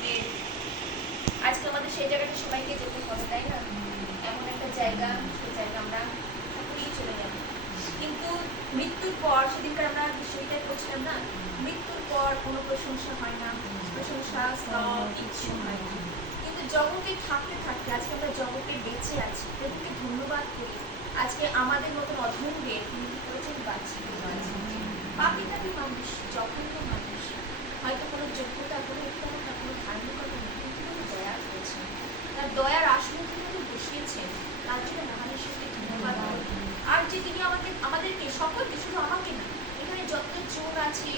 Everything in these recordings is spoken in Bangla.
আমাদের আজকে আমাদের সেই জায়গাটা সবাইকে যেতে হবে, তাই না? এমন একটা জায়গা, সেই জায়গা আমরা সকলেই চলে যাব। কিন্তু মৃত্যুর পর, সেদিনকার আমরা বিষয়টাই করছিলাম না, মৃত্যুর পর কোনো প্রশংসা হয় না, প্রশংসা স্তব কিচ্ছু হয় না। কিন্তু জগতে থাকতে থাকতে আজকে আমরা জগতে বেঁচে আছি, প্রভুকে ধন্যবাদ করি। আজকে আমাদের মতন অধমদের তিনি কি করেছেন? বাঁচিয়ে দিয়েছেন। পাপী তাপী মানুষ, জঘন্য মানুষ, হয়তো কোনো যোগ্যতা, কোনো উত্তম না, কোনো ধার্মিকতা নেই, কিন্তু তিনি দয়া করেছেন, তার দয়ার আসনে তিনি বসিয়েছেন। তার জন্য মহান ঈশ্বরকে ধন্যবাদ করি। আর যে তিনি আমাদেরকে সকলকে, শুধু আমাকে না, এখানে যত জন আছে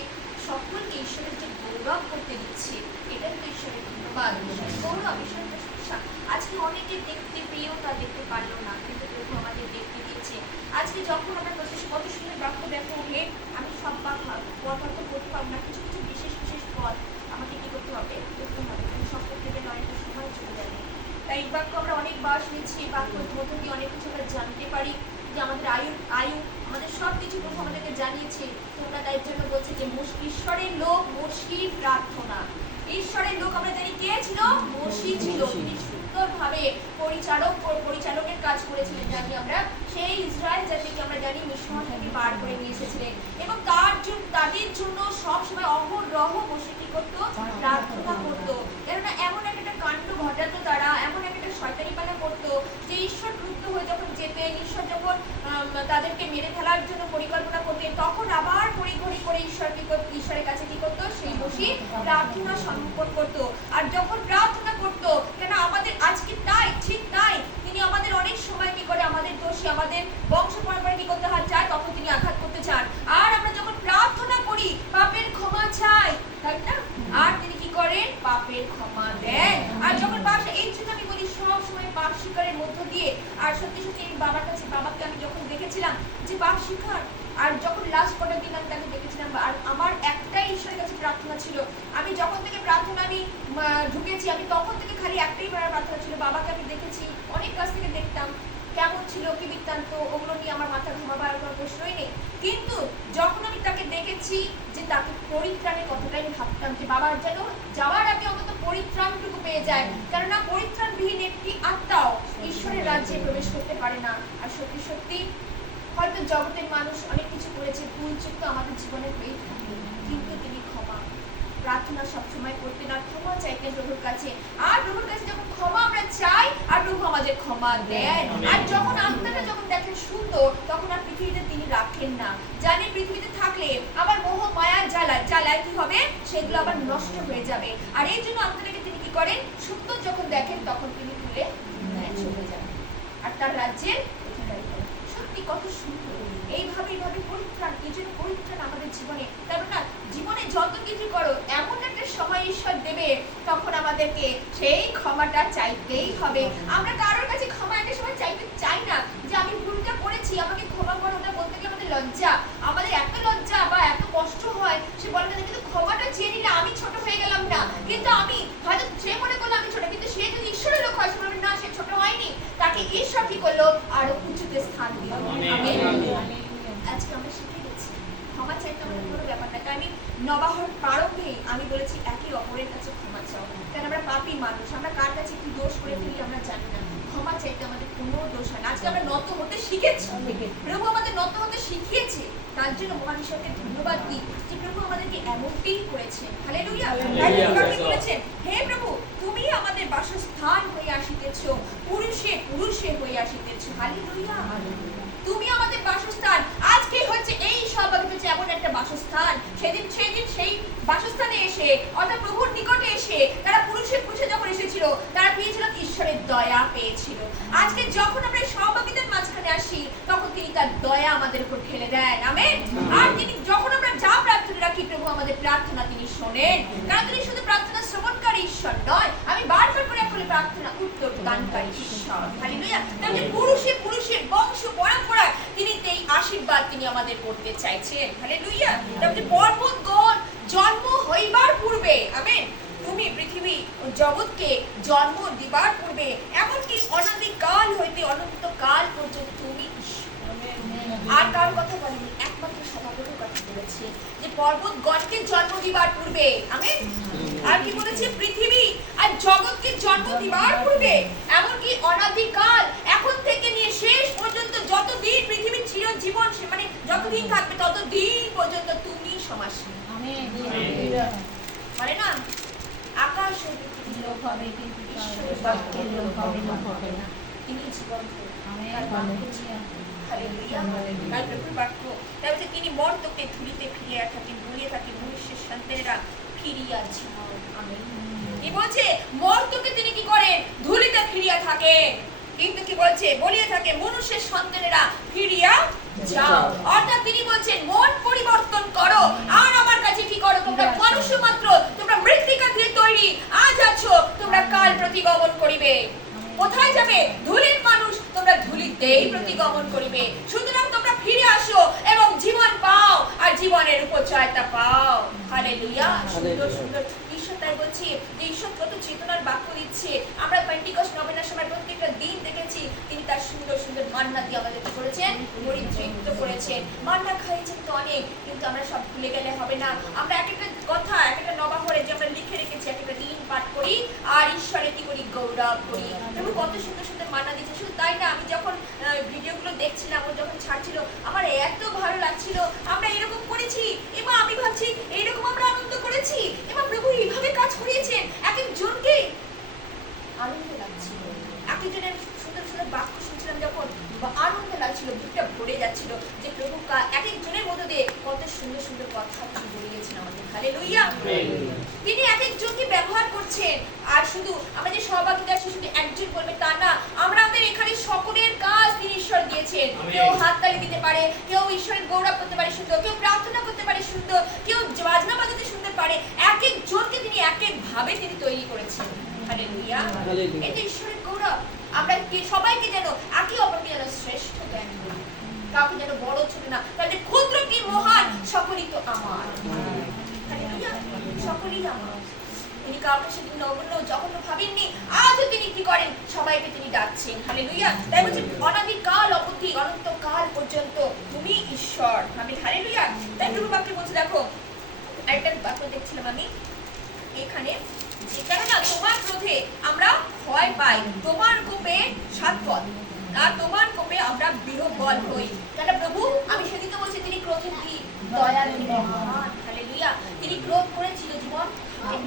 সকলকে ঈশ্বরের যে গৌরব করতে দিচ্ছে, এটাই তো ঈশ্বরের ধন্যবাদ, ঈশ্বরের গৌরব, ঈশ্বরের প্রশংসা। আজকে অনেকে দেখতে পেয়েও তা দেখতে পারলো না, কিন্তু প্রভু আমাদের দেখতে দিয়েছে। আজকে যখন আমরা প্রশংসা, কত সুন্দর বাক্য দেখো, হে আমি সব পথ হয়তো করতে পারবো না, কিছু কিছু বিশেষ বিশেষ পথ আমাকে কি করতে হবে, করতে হবে, আমি সব করতে গেলে অনেকটা সময় চলে যাবে। তাই এই বাক্য আমরা অনেকবার শুনেছি, এই বাক্যের মধ্যে দিয়ে অনেক কিছু আমরা জানতে পারি, যে আমাদের আয়ু আমাদের সব কিছু প্রভু আমাদেরকে জানিয়েছে। তোমরা তাই জন্য বলছে যে ঈশ্বরের লোক মোশি প্রার্থনা, ঈশ্বরের লোক আমরা জানি কে ছিল? মোশি ছিল। তিনি সুন্দরভাবে পরিচালকের কাজ করেছিলেন, জানি আমরা। সেই ইসরায়েল জাতিকে আমরা জানি মিশর থেকে বার করে নিয়ে এসেছিলেন, এবং তাদের জন্য সবসময় অহরহ বসে কি করতো? প্রার্থনা করতো। কেননা এমন একটা কাণ্ড ঘটাতো তারা, এমন একটা শয়তানিপানা করতো যে ঈশ্বর ক্রুদ্ধ হয়ে যখন যেতেন, ঈশ্বর যখন তাদেরকে মেরে ফেলার জন্য পরিকল্পনা করতেন, তখন আবার পরিঘড়ি করে ঈশ্বরের কাছে কি করতো? সেই বসে প্রার্থনা সমর্পণ করতো। আর যখন প্রার্থনা করতো, কেন আমাদের আজকে তাই, ঠিক তাই, তিনি আমাদের অনেক সময় কি করে, আমাদের দোষী, আমাদের বংশ পরম্পরা কি করতে চায়, তখন তিনি আঘাত করতে চান। আর আমরা যখন প্রার্থনা করি, পাপের ক্ষমা চাই, তাই না? আর তিনি কি করেন? পাপের ক্ষমা দেন। আর যখন এই জন্য আমি বলি, সব সময় পাপ স্বীকারের মধ্য দিয়ে, আর সত্যি সত্যি বাবাকে আমি যখন দেখেছিলাম যে পাপ স্বীকার, আর যখন লাস্ট কটার দিন আমি তাকে দেখেছিলাম, আর আমার একটাই ঈশ্বরের কাছে প্রার্থনা ছিল, আমি যখন থেকে প্রার্থনা আমি ঢুকেছি, আমি তখন থেকে খালি একটাই প্রার্থনা ছিল, বাবাকে আমি দেখেছি, অনেক কাছ থেকে দেখতাম, কেমন ছিল, কি বৃত্তান্ত, ওগুলো নিয়ে আমার মাথা ঘামাবার কোনো প্রশ্নই নেই। কিন্তু যখন আমি তাকে দেখেছি, যে তাকে পরিত্রাণের কথাটাই আমি ভাবতাম, যে বাবার যেন যাওয়ার আগে অন্তত পরিত্রাণটুকু পেয়ে যায়, কেননা পরিত্রাণবিহীন একটি আত্মাও ঈশ্বরের রাজ্যে প্রবেশ করতে পারে না। আর সত্যি সত্যি হয়তো জগতের মানুষ অনেক কিছু করেছে, ভুল চুক তো আমাদের জীবনে হয়েই থাকে, কিন্তু তিনি ক্ষমা প্রার্থনা সবসময় করতেন, আর ক্ষমা চাইতেন প্রভুর কাছে। আর প্রভুর কাছে যখন ক্ষমা আমরা চাই, আর প্রভু আমাদের ক্ষমা দেন। আর যখন আত্মাটা যখন দেখেন সুন্দর, তখন আর পৃথিবীতে তিনি রাখেন না, জানেন পৃথিবীতে থাকলে আবার মোহ মায়ার জ্বালায় কি হবে, সেগুলো আবার নষ্ট হয়ে যাবে। আর এই জন্য আত্মাটাকে তিনি কি করেন? সুন্দর যখন দেখেন, তখন তিনি তুলে চলে যান, আর তার রাজ্যের অধিকারী হন। সত্যি কত সুন্দর। এইভাবে পরিত্রাণ, এই জন্য পরিত্রাণ আমাদের জীবনে, কারণ না, জীবনে যত কিছু করো, এমন একটা সময় ঈশ্বর দেবে, তখন আমাদেরকে সেই ক্ষমাটা চাইতেই হবে। আমরা কারোর কাছে ক্ষমা একটা সময় চাইতে চাই না, যে আমি ভুলটা করেছি, আমাকে ক্ষমা করো, ওটা বলতে গেলে আমাদের লজ্জা, আমাদের এত লজ্জা বা এত কষ্ট হয়, সে বলে না, কিন্তু ক্ষমাটা চেয়ে নিলে আমি ছোট হয়ে গেলাম না, কিন্তু আমি হয়তো সে মনে করলো আমি ছোট, কিন্তু সে যদি ঈশ্বরের লোক হয়, সে বলবে না, সে ছোট হয়নি, তাকে ঈশ্বর কি করলো? আরো উঁচুতে স্থান দিল। আজকে আমরা শিখে গেছি ক্ষমা চাইতে আমাদের কোনো ব্যাপার না। তাই আমি নবাহর প্রারম্ভেই আমি বলেছি, একে অপরের কাছে ক্ষমা চাও, কারণ আমরা পাপী মানুষ, আমরা কার কাছে কি দোষ করে ফেলি আমরা জানি না। ক্ষমা চাইতে আমাদের কোনো দোষ হয় না। আজকে আমরা নত হতে শিখেছি, প্রভু আমাদের নত হতে শিখিয়েছে, তার জন্য মহান ঈশ্বরকে ধন্যবাদ দিই, যে প্রভু আমাদেরকে এমনটাই করেছেন। হালেলুয়া। তাই প্রভু বলেছেন, হে প্রভু, তুমি আমাদের বাসস্থান হয়ে আসিতেছ, পুরুষে হয়ে আসিতেছ। হালেলুয়া। তুমি আমাদের বাসস্থান। আজকে হচ্ছে এই সবাই হচ্ছে এমন একটা বাসস্থান, সেদিন সেই বাসস্থানে এসে, অর্থাৎ প্রভুর নিকটে এসে, তারা পুরুষে যখন এসেছিল, তারা পেয়েছিল ঈশ্বরের দয়া পেয়েছিল। আজকে যখন আমরা সহভাগীদের মাঝখানে আসি, তখন তিনি তার দয়া আমাদের উপর ঢেলে দেন। আমেন। আর তিনি যখন আমরা যা প্রার্থনা রাখি, প্রভু আমাদের প্রার্থনা তিনি শোনেন, কারণ তিনি শুধু প্রার্থনা শ্রবণকারী ঈশ্বর নয়, আমি বারবার করে বলি, প্রার্থনা উত্তর দানকারী ঈশ্বর। হালেলুয়া। তাহলে পুরুষের বংশ পরম্পরা তিনি এই আশীর্বাদ তিনি আমাদের করতে চাইছেন। হালেলুয়া। তাহলে পর্বতগণ জন্ম হইবার পূর্বে, আমেন, তুমি পৃথিবী ও জগৎকে জন্ম দিবার পূর্বে, এমনকি অনাদিকাল হইতে অনন্তকাল পর্যন্ত তুমি আর কার কথা বলেনি, একমাত্র সভাপতির কথা বলেছে যে পর্বতগণকে জন্ম দিবার পূর্বে, আমেন, আর কি বলেছে পৃথিবী আর জগৎকে জন্ম দিবার পূর্বে, এমনকি অনাদিকাল এখন থেকে নিয়ে শেষ পর্যন্ত যতদিন পৃথিবীর চিরজীবন মানে যতদিন থাকবে ততদিন পর্যন্ত তুমি সমাসী। আমেন। মানে না আকাশ ও পৃথিবী লোপ হবে কিন্তু ঈশ্বরের বাক্যের লোপ হবে না। তিনি জীবন্ত। আমেন। হালেলুয়া। আর প্রভুর বাক্য তাই বলছে তিনি মর্তকে ধুলিতে ফিরিয়ে থাকেন, বলিয়ে থাকেন মনুষ্যের সন্তানেরা ফিরিয়া যাও। আমেন। কি বলছে মর্তকে তিনি কি করেন ধুলিতে ফিরিয়া থাকেন, কিন্তু কি বলছে বলিয়ে থাকে মনুষ্যের সন্তানেরা ফিরিয়া যাও। অর্থাৎ তিনি বলছেন মন পরিবর্তন করো আর আমার কাছে কি করো, তোমরা মানুষ মাত্র, তোমরা মৃত্তিকা দিয়ে তৈরি, আজ আছো তোমরা কাল প্রতিগমন করিবে। কোথায় যাবে? ধুলির মানুষ, তোমরা ধুলিতেই প্রতিগমন করিবে। সুতরাং তোমরা ফিরে আসো এবং জীবন পাও আর জীবনের উপচয়তা পাও। হালেলুয়া। সুন্দর সুন্দর ঈশ্বর তাই বলছি যে ঈশ্বর কত চেতনার বাক্য দিচ্ছে। আমরা পেন্টিকস্ট নবেনার সময় প্রত্যেকটা দিন দেখেছি তিনি তার সুন্দর সুন্দর মান্না দিয়ে আমাদের কি করেছেন, পরিতৃপ্ত করেছেন। মান্না খাইয়েছেন তো অনেক, কিন্তু আমরা সব ভুলে গেলে হবে না। আমরা এক একটা কথা এক একটা নবাহরে যে আমরা লিখে রেখেছি এক একটা দিন পাঠ করি আর ঈশ্বরে কি করি গৌরব করি। এবং কত সুন্দর সুন্দর মান্না দিচ্ছে। শুধু তাই না, আমি যখন ভিডিওগুলো দেখছিলাম ও যখন ছাড়ছিল আমার এত ভালো লাগছিল। আমরা এরকম করেছি এবং আমি ভাবছি এইরকম আমরা আনন্দ করেছি এবং প্রভু এইভাবে কাজ করিয়েছেন। এক একজনকে আনন্দ লাগছিল, এক একজনের সুন্দর সুন্দর বাক্য শুনছিলাম যখন আনন্দ লাগছিল, বুকটা ভরে যাচ্ছিল যে প্রভু এক একজনের মধ্যে দিয়ে কত সুন্দর সুন্দর কথা তিনি বলিয়েছেন আমাদের। হালেলুয়া। তিনি এক একজনকে ব্যবহার করছেন। আর শুধু আমরা যে সহভাগিতা শুধু একজন করবে তা না, আমরা আমাদের এখানে সকলের কাজ তিনি ঈশ্বর দিয়েছেন। কেউ হাততালি দিতে পারে, কেউ ঈশ্বরের গৌরব করতে পারে সুন্দর, কেউ প্রার্থনা করতে পারে সুন্দর, কেউ বাজনা বাজাতে সুন্দর পারে। এক একজনকে তিনি এক এক ভাবে তিনি তৈরি করেছেন। হালেলুয়া। এটা ঈশ্বরের গৌরব। আমরা সবাইকে যেন একে অপরকে যেন শ্রেষ্ঠ জ্ঞান করি, কাউকে যেন বড় ছোট না, তাহলে ক্ষুদ্র কি মহান সকলই তো আমার। হালেলুয়া। সকলেই আমার। তিনি কাউকে সেদিন নগণ্য জঘন্য ভাবেননি, আজও তিনি কি করেন সবাইকে তিনি ডাকছেন। হালেলুয়া। তাই বলছে অনাদিকাল অবধি অনন্তকাল পর্যন্ত তুমি ঈশ্বর। আমি হালেলুয়া। তাই প্রভু বাক্যে বলছে, দেখো আরেকটা বাক্য দেখছিলাম আমি এখানে, যে কেননা তোমার ক্রোধে আমরা ভয় পাই, তোমার কোপে সাতপদ আর তোমার কোপে আমরা বিহ্বল হই। কেন প্রভু আমি সেদিকে বলছি তিনি ক্রোধের কি দয়ালু মহান। হালেলুয়া। তিনি ক্রোধ করেছিল জীবন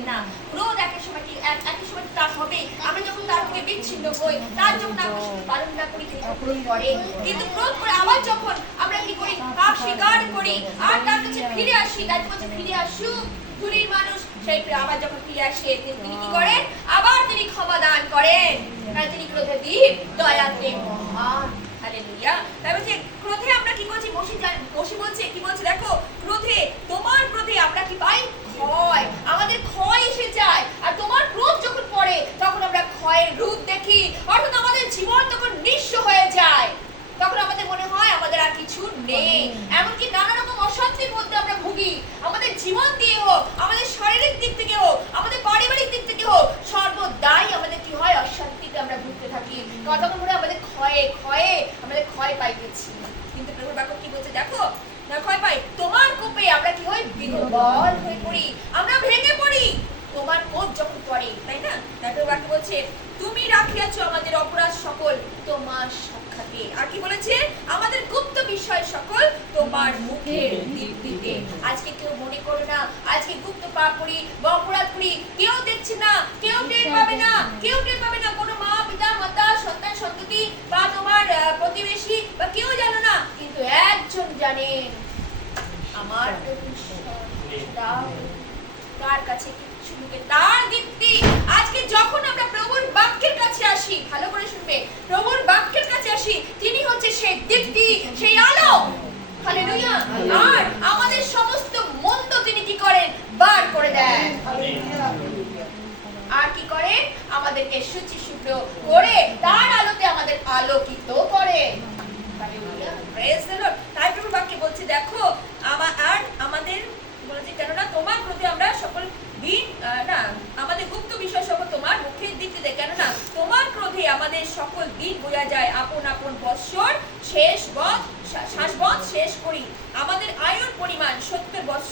না, ক্রোধ একই সময় কি একই সময় তার হবে। আমরা যখন তার থেকে বিচ্ছিন্ন হই, তার যখন আমরা পালন না করি তিনি ক্রোধ করে, কিন্তু ক্রোধ করে আবার যখন আমরা কি করি পাপ স্বীকার করি আর তার কাছে ফিরে আসি, তার কাছে ফিরে আসুক ধুলির মানুষ, সেই আবার যখন ফিরে আসে তিনি কি করেন আবার তিনি ক্ষমা দান করেন। কারণ তিনি ক্রোধে দীপ দয়াতে মহান। হালেলুয়া। তাই বলছে ক্রোধে আমরা কি করছি, বসে বলছে কি বলছে, দেখো ক্রোধে তোমার ক্রোধে আমরা কি পাই ক্ষয়, আমাদের ক্ষয় এসে যায়। আর তোমার ক্রোধ যখন পড়ে তখন আমরা ক্ষয়ের রূপ দেখি, অর্থাৎ আমাদের জীবন তখন নিঃস্ব হয়ে যায়। তখন আমাদের মনে হয় আমাদের আর কিছু নেই, এমনকি নানা রকম অশান্তির মধ্যে আমরা ভুগি। আমাদের জীবন দিয়ে হোক, আমাদের শারীরিক দিক থেকে হোক, আমাদের পারিবারিক দিক থেকে হোক, সর্বদাই আমাদের কি হয় অশান্তিতে আমরা ভুগতে থাকি। তখন মনে আমাদের ক্ষয়ে ক্ষয়ে আমাদের ক্ষয় পাইতেছি। কিন্তু প্রভুর বাক্য কি বলছে, দেখো না ক্ষয় পাই, তোমার কোপে আমরা কি হই বিহ্বল হয়ে পড়ি, আমরা ভেঙে পড়ি তোমার কোপ যখন পড়ে, তাই না? তারপর বাক্য বলছে তুমি রাখিয়াছো আমাদের অপরাধ সকল তোমার সাক্ষাতে। আর কি বলেছে আমাদের গুপ্ত বিষয় সকল তোমার মুখের দীপ্তিতে। আজকে কেউ মনে করো না আজকে গুপ্ত পাপ করি বা অপরাধ করি কেউ দেখছে না, কেউ টের পাবে না, কেউ টের পাবে না, কোনো মা পিতা মাতা সন্তান সন্ততি বা তোমার প্রতিবেশী বা কেউ জানো না, কিন্তু একজন জানেন আমার প্রভু তার কাছে কিচ্ছু লুকে তার দীপ্তি। আজকে যখন আমরা প্রভুর বাক্যের কাছে আসি, ভালো করে শুনবে, প্রভুর বাক্যের কাছে আসি, তিনি হচ্ছে সেই দীপ্তি, সেই আলো। হালেলুয়া। আর আমাদের সমস্ত মন্দ তিনি কি করেন বার করে দেন। আর কি করেন আমাদেরকে শুচি শুভ্র করে তার আলোতে আমাদের আলোকিত করে। হালেলুয়া। Praise the Lord. তাই প্রভুর বাক্যে বলছে দেখো আর আমাদের বলছে কেননা তোমার ক্রোধে আমরা সকল দিন না আমাদের গুপ্ত বিষয় সকল তোমার মুখের দীপ্তিতে, কেননা তোমার ক্রোধে আমাদের সকল দিন বোঝা যায়, আপন আপন বৎসর শেষ বৎ শ্বাসবৎ শেষ করি, আমাদের আয়ুর পরিমাণ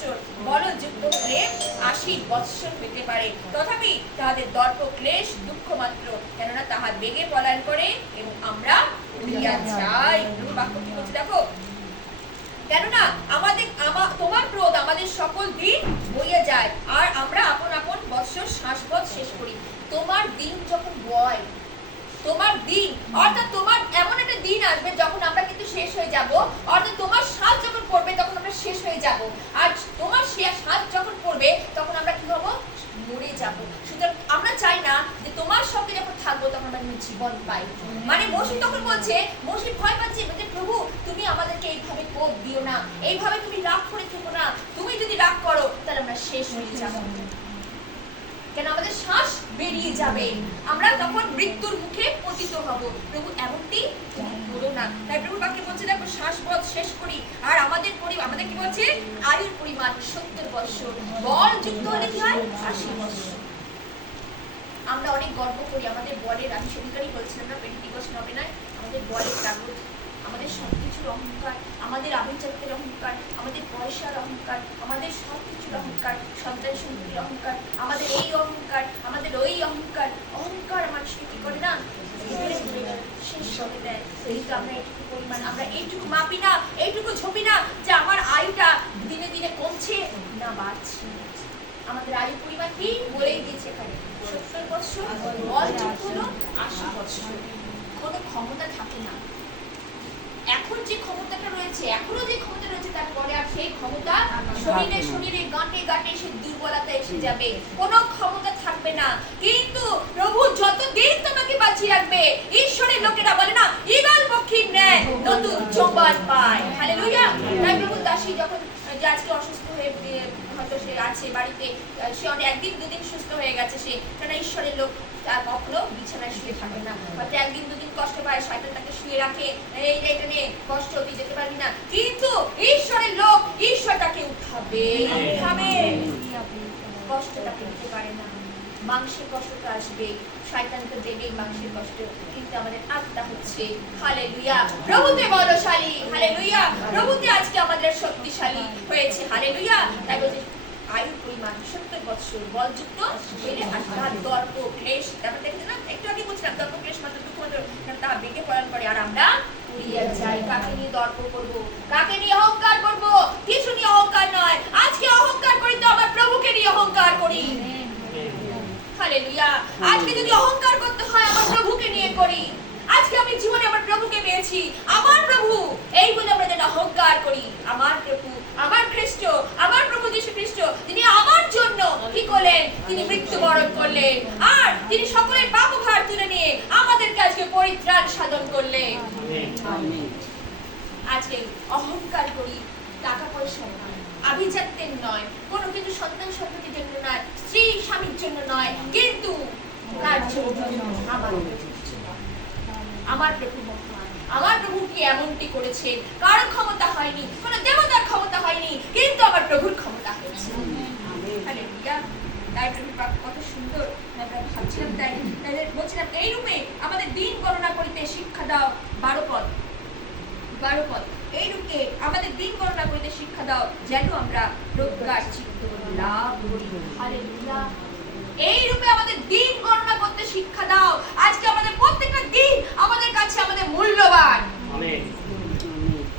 বৎসর, বলযুক্ত হলে 80 বৎসর হইতে পারে, তথাপি তাহাদের দর্প ক্লেশ দুঃখ মাত্র, কেননা তাহার বেগে পলায়ন করে এবং আমরা উড়িয়া যাই। বাক্য কি বলছে দেখো, কেননা তোমার ক্রোধ আমাদের সকল দিন বইয়া যায়, আর আমরা আপন আপন বৎসর শ্বাসপথ শেষ করি। তোমার দিন যখন বয়, তোমার দিন অর্থাৎ তোমার এমন একটা দিন আসবে যখন আমরা কিন্তু শেষ হয়ে যাব, অর্থাৎ তোমার শ্বাস যখন পড়বে তখন আমরা শেষ হয়ে যাব, আর তোমার শ্বাস যখন পড়বে তখন আমরা কি হব, মরে যাব। সুতরাং আমরা চাই না যে তোমার সঙ্গে যখন থাকবো তখন আমরা জীবন পাই। মানে মসি তখন বলছে, মসি ভয় পাচ্ছে যে প্রভু তুমি আমাদেরকে এইভাবে কোপ দিও না, এইভাবে তুমি রাগ করে থেকো না, তুমি যদি রাগ করো তাহলে আমরা শেষ হয়ে যাব, কেন আমাদের শ্বাস বেরিয়ে যাবে, আমরা তখন মৃত্যুর মুখে পতিত হব। প্রভু এমনটি করো না। তাই প্রভু বাক্যে বলছে দেখো, শ্বাসপথ শেষ করি, আর আমাদের কি বলছে, আয়ুর পরিমাণ 70 বৎসর, বল যুক্ত হলে কি হয় 80 বৎসর। আমরা অনেক গর্ব করি আমাদের বলের, আমি সবিকারই বলছিলাম না পেন্টিকস্ট হবে না, আমাদের বলের তাগত, আমাদের সবকিছুর অহংকার, আমাদের আভিজাত্যের অহংকার, আমাদের পয়সার অহংকার, আমাদের সবকিছুর অহংকার, সন্তান সন্ততির অহংকার, আমাদের এই অহংকার, আমাদের ওই অহংকার, অহংকার মানুষকে কি করে না শেষ করে দেয়। কিন্তু আমরা এইটুকু পরিমাণ, আমরা এইটুকু মাপি না, এইটুকু ঝোপি না যে আমার আয়ুটা দিনে দিনে কমছে না বাড়ছে। আমাদের আয়ু পরিমাণ কি বলেই দিয়েছে এখানে, 70 বৎসর, বল যুক্ত হলো 80 বৎসর। কোনো ক্ষমতা থাকে না, এখন যে ক্ষমতাটা রয়েছে, এখনো যে ক্ষমতা রয়েছে, তারপরে আর সেই ক্ষমতা শরীরে শরীরে গাঁটে গাঁটে সে দুর্বলতা এসে যাবে, কোনো ক্ষমতা থাকবে না। কিন্তু প্রভু যতদিন তোমাকে বাঁচিয়ে রাখবে, ঈশ্বরের লোকেরা বলে না, ঈগল পক্ষীর ন্যায় নতুন যৌবন পায়। হালেলুয়া। তাই প্রভু দাসী যখন যে আজকে অসুস্থ হয়ে হয়তো সে আছে বাড়িতে, সে অনেক একদিন দুদিন সুস্থ হয়ে গেছে, সে কেন ঈশ্বরের লোক তার কখনো বিছানায় শুয়ে থাকে না, হয়তো একদিন দুদিন কষ্ট পায়, শয়তান তাকে শুয়ে রাখে, এইটা নিয়ে কষ্ট, তুই যেতে পারবি না, কিন্তু ঈশ্বরের লোক, ঈশ্বর তাকে উঠাবে, কষ্টটাকে নিতে পারে না। মাংসের কষ্টটা আসবে, শয়তানকে দেবে মাংসের কষ্ট, কিন্তু আমাদের আত্মা হচ্ছে হালেলুয়া প্রভুতে বলশালী, হালেলুয়া প্রভুতে আজকে আমাদের শক্তিশালী হয়েছে, হালেলুয়া। তাই বলছে আয়ুর পরিমাণ 70 বৎসর, বলযুক্ত হইলে আর দর্প ক্লেশ, আমরা দেখছি না একটু আগে বলছিলাম, দর্প ক্লেশ মাত্র দুঃখ মাত্র, কারণ তাহা বেগে পলায়ন করে, আর আমরা উড়িয়া যাই। কাকে নিয়ে দর্প করবো, কাকে নিয়ে অহংকার করবো, কিছু নিয়ে অহংকার নয়। আজকে অহংকার করি তো আমার প্রভুকে নিয়ে অহংকার করি, হালেলুয়া। আজকে যদি অহংকার করতে হয় আমার প্রভুকে নিয়ে করি। আজকে আমি জীবনে আমার প্রভুকে পেয়েছি, আমার প্রভু, এই বলে আমরা যেন অহংকার করি। আমার প্রভু, আমার খ্রিস্ট, আমার প্রভু যীশু খ্রিস্ট, তিনি আমার জন্য কি করলেন, তিনি মৃত্যুবরণ করলেন, আর তিনি সকলের পাপ ভার তুলে নিয়ে আমাদেরকে আজকে পরিত্রাণ সাধন করলেন। আজকে অহংকার করি টাকা পয়সা নয়, আভিজাত্যের নয়, কোনো কিছু সন্তান সন্ততির জন্য নয়, স্ত্রী স্বামীর জন্য নয়, কিন্তু তার জন্য আমার প্রভু মহান। আমার প্রভু কি এমনটি করেছেন, কারোর ক্ষমতা হয়নি, কোনো দেবতার ক্ষমতা হয়নি, কিন্তু আমার প্রভুর ক্ষমতা হয়েছে। হালেলুয়া। তাই প্রভুর বাক্য কত সুন্দর আমরা ভাবছিলাম, তাই বলছিলাম এই রূপে আমাদের দিন গণনা করিতে শিক্ষা দাও। 12 পদ এই রূপে আমাদের দিন গণনা করিতে শিক্ষা দাও, যেন আমরা প্রজ্ঞার চিত্ত লাভ করি। হালেলুয়া। এই রূপে আমাদের দিন গণনা করতে শিক্ষা দাও। আজকে আমাদের প্রত্যেকটা দিন আমাদের কাছে আমাদের মূল্যবান। আমেন।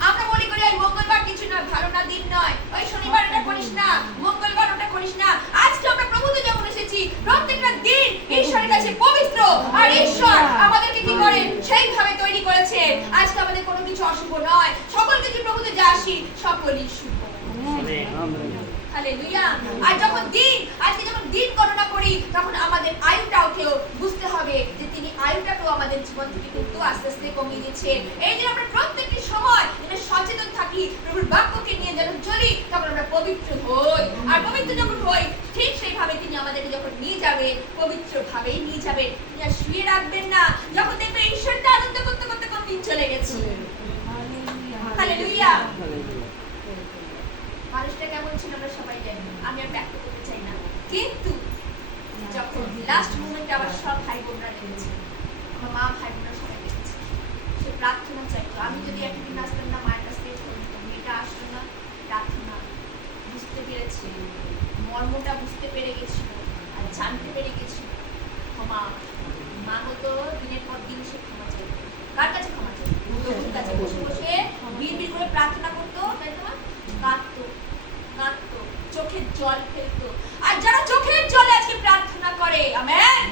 আমরা মনে করি এই মঙ্গলবার কিছু নয়, ভালো না দিন নয়, ওই শনিবার এটা করিস না, মঙ্গলবার ওটা করিস না। আজকে আমরা প্রভুতে যখন এসেছি, প্রত্যেকটা দিন ঈশ্বরের কাছে পবিত্র, আর ঈশ্বর আমাদেরকে কি করেন সেইভাবে তৈরি করেছেন। আজকে আমাদের কোনো কিছু অশুভ নয়, সকল কিছু প্রভুতে যা আসি সকলই শুভ। হালেলুয়া। আর আজকে যখন দিন গণনা করি, তখন আমাদের আয়ুটাকেও বুঝতে হবে যে তিনি আয়ুটাকেও আমাদের জীবন থেকে কিন্তু আস্তে আস্তে কমিয়ে দিচ্ছেন। এই যে আমরা প্রত্যেকটি সময় যেন সচেতন থাকি, প্রভুর বাক্যকে নিয়ে যেন চলি, তখন আমরা পবিত্র হই। আর পবিত্র যখন হই, ঠিক সেইভাবে তিনি আমাদেরকে যখন নিয়ে যাবে, পবিত্র ভাবেই নিয়ে যাবেন। তিনি আর শুয়ে রাখবেন না, যখন দেখবে ঈশ্বরটা আনন্দ করতে করতে কোন দিন চলে গেছে। হালেলুয়া। মানুষটা কেমন ছিল আমরা সবাই জানি, আমি আর ব্যক্ত করতে চাই না, কিন্তু যখন লাস্ট মোমেন্টে আবার সব ভাই বোনরা দেখেছে, আমার মা ভাই বোনরা সবাই দেখেছে, সে প্রার্থনা চাইতো। আমি যদি একদিন আসতাম না, মায়ের কাছ থেকে মেয়েটা আসলো না, প্রার্থনা বুঝতে পেরেছে গেছে, মর্মটা বুঝতে পেরে গেছিল আর জানতে পেরে গেছিল। ক্ষমা মাগো, দিনের পর দিন সে ক্ষমা চাইবে। কার কাছে ক্ষমা চাইবে? প্রভুর কাছে বসে বসে বিড়বিড় করে প্রার্থনা করতো, তাই না? কাঁদতো কাঁদতো, চোখের জল ফেলতো। আর যারা চোখের জলে আজকে প্রার্থনা করে, আমেন,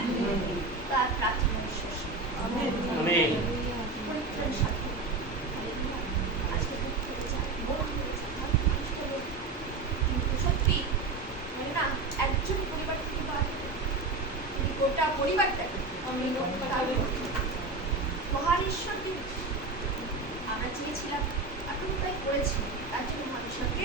তার প্রার্থনা শেষ। Amen, amen. পরিত্রাণ সাথে আজকে দুঃখ হয়ে যায়, মন হয়ে যায়, কিন্তু সত্যি মানে না, একজন পরিবার থেকে বাদ তিনি গোটা পরিবারটাকে মহান ঈশ্বরকে আমরা চেয়েছিলাম, এখন তাই করেছি। তার জন্য মানুষকে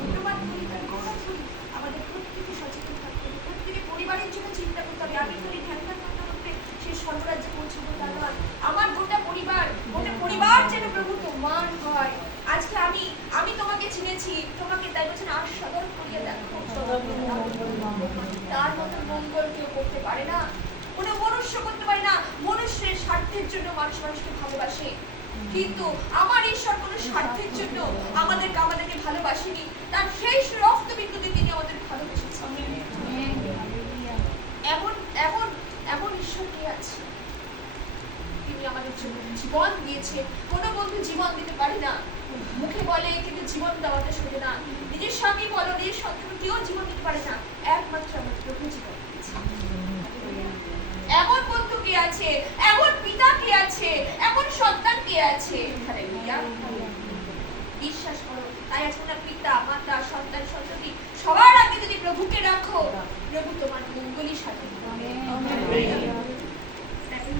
ধন্যবাদ করি, তার কথা করি। আমাদের প্রত্যেকে সচেতন থাকতে হবে, প্রত্যেকে পরিবারের জন্য চিন্তা করতে হবে। আমি বলি ধ্যান করতে করতে সে স্বর্গরাজ্যে পৌঁছাবো তা নয়, আমার গোটা পরিবার যেন প্রভু তোমার হয়। আজকে আমি তোমাকে চিনেছি, তোমাকে তাই বলছেন আস্বাদন করিয়ে দেখো। তার মতো মঙ্গল কেউ করতে পারে না, কোনো মনুষ্য করতে পারে না। মনুষ্যের স্বার্থের জন্য মানুষকে ভালোবাসে, কিন্তু আমার ঈশ্বর কোনো স্বার্থের জন্য আমাদেরকে ভালোবাসেনি। তার সেই রক্তবিন্দু দিয়ে তিনি আমাদের ভালোবেসেছেন। এমন ঈশ্বর কে আছে? তিনি আমাদের জন্য জীবন দিয়েছে। কোনো বন্ধু জীবন দিতে পারে না, মুখে বলে কিন্তু জীবন দেওয়াতে শোনে না। নিজের স্বামী বলো, নিজের সন্তান, কেউ জীবন দিতে পারে না, একমাত্র আমার প্রভু জীবন দিয়েছে। এমন বন্ধু কে আছে, এমন পিতা কে আছে, এমন সন্তান কে আছে? হালেলুয়া, বিশ্বাস করো। তাই আজকে না পিতা, মাতা, সন্তান, সন্ততি সবার আগে যদি প্রভুকে রাখো, প্রভু তোমার মঙ্গলই সাধন করবে।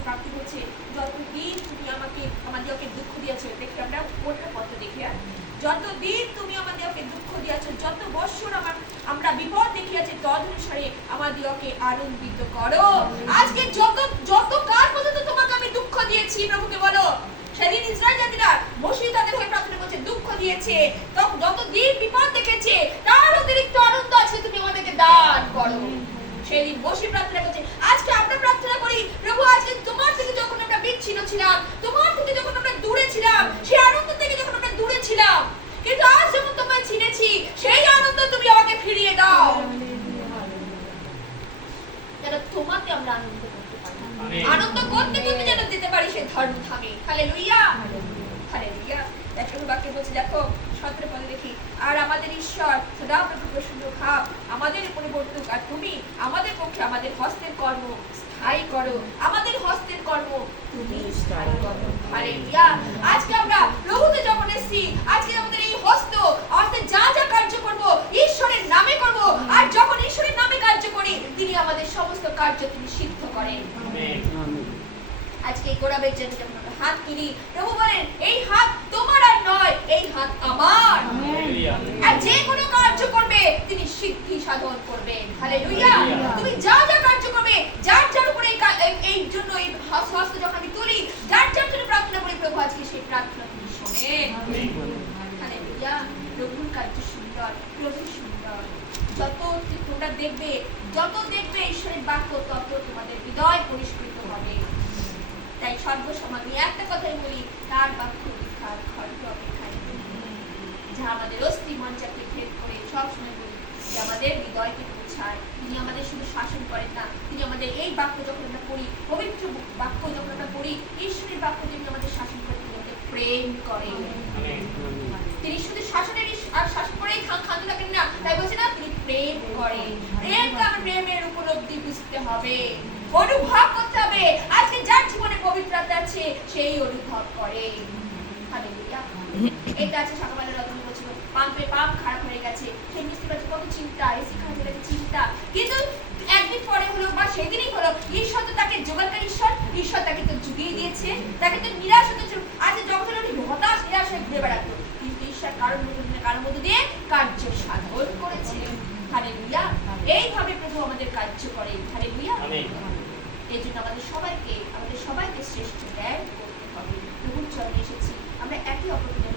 বাক্য বলছে, যতদিন তুমি আমাদেরকে দুঃখ দিয়েছো, দেখি আমরা ওটা কত দেখি, যতদিন তুমি আমাদেরকে দুঃখ দিয়েছো, যত বৎসর আমরা বিপদ দেখিয়াছি, তদ অনুসারে আমাদেরকে আনন্দিত করো। আজকে যত কাল পর্যন্ত তোমাকে আমি দুঃখ দিয়েছি, প্রভুকে বলো। সেদিন ইসরায়েল জাতিরা মোশে তাদের হয়ে প্রার্থনা করছে, দুঃখ দিয়েছে, যতদিন বিপদ দেখেছে, তার অতিরিক্ত আনন্দ আছে তুমি আমাদেরকে দান করো। সেদিন মোশে প্রার্থনা করছে, আজকে আমরা প্রার্থনা করি, প্রভু আজকে তোমার থেকে যখন আমরা বিচ্ছিন্ন ছিলাম, তোমার থেকে যখন আমরা দূরে ছিলাম, সেই আনন্দ থেকে যখন আমরা দূরে ছিলাম, কিন্তু আজ যখন তোমায় চিনেছি, সেই আনন্দ তুমি আমাকে ফিরিয়ে দাও, যেন তোমাকে আমরা আনন্দ করতে পারি। আনন্দ করতে করতে যেন দিতে পারি সেই ধর্মধামে। Hallelujah, hallelujah. দেখো বাক্যে বলছে, দেখো 17 পদে দেখি, আর আমাদের ঈশ্বর সদাপ্রভু প্রসন্ন ভাব আমাদের উপরে বর্তুক, আর তুমি আমাদের পক্ষে আমাদের হস্তের কর্ম স্থায়ী করো। আমাদের হস্তের কর্ম তুমি স্থায়ী করো। হালেলুয়া। আজকে আমরা প্রভুতে যখন এসেছি, আজকে আমাদের এই হস্তে যা যা কার্য করব ঈশ্বরের নামে করব, আর যখন ঈশ্বরের নামে কার্য করি, তিনি আমাদের সমস্ত কার্য তিনি সিদ্ধ করেন। আজকে এই গোড়াবের জন্য যখন আমরা হাত তুলি, প্রভু বলেন, এই হাত তোমার আর নয়, এই হাত আমার। আর যে কোনো কার্য করবে তিনি সিদ্ধি সাধন করবেন। হালেলুয়া। তুমি যা যা কার্য করবে, যার যার উপরে এই জন্য এই হস্ত যখন আমি তুলি, যার যার জন্য প্রার্থনা করি, প্রভু আজকে সেই প্রার্থনা তিনি শোনেন। হালেলুয়া। প্রভুর কার্য সুন্দর, প্রভু সুন্দর। যত দেখবে ঈশ্বরের বাক্য, তত তোমাদের হৃদয় পরিষ্কৃত হবে। তাই সর্বসময় আমি একটা কথাই বলি, তার বাক্য দীক্ষার খড়গ অপেক্ষায়, যা আমাদের অস্থি মজ্জাকে ভেদ করে সবসময় বলি, যে আমাদের হৃদয়কে পৌঁছায়। তিনি আমাদের শুধু শাসন করেন না, তিনি আমাদের এই বাক্য যখন আমরা পড়ি, পবিত্র বাক্য যখন আমরা পড়ি, ঈশ্বরের বাক্য তিনি আমাদের শাসন করে, তিনি আমাদের প্রেম করেন। তিনি শুধু শাসন করেই ক্ষান্ত থাকেন না, তাই বলছে না, তিনি প্রেম করেন। প্রেমকে আমার প্রেমের উপলব্ধি বুঝতে হবে, অনুভব করতে হবে। আজকে যার জীবনে পবিত্রতা আছে, সেই অনুভব করে। হালেলুয়া। এটা আছে সকালবেলা রতন বলছিল, পাম্প খারাপ হয়ে গেছে, সেই বুঝতে পারছে কত চিন্তা, এসি খারাপ হয়ে গেছে, চিন্তা। কিন্তু একদিন পরে হলো বা সেদিনই হলো, ঈশ্বর তো তাকে যোগানকারী ঈশ্বর তাকে তো জুগিয়ে দিয়েছে, তাকে তো নিরাশ হতে আজকে যখন হতাশ নিরাশ হয়ে ঘুরে বেড়াতো, কিন্তু ঈশ্বর কারোর মধ্যে দিয়ে কার্য সাধন করেছে। হালেলুয়া। এইভাবে প্রভু আমাদের কার্য করে। হালেলুয়া। এই জন্য আমাদের সবাইকে শ্রেষ্ঠ জ্ঞান করতে হবে। প্রভুর চরণে এসেছি, আমরা একে অপরকে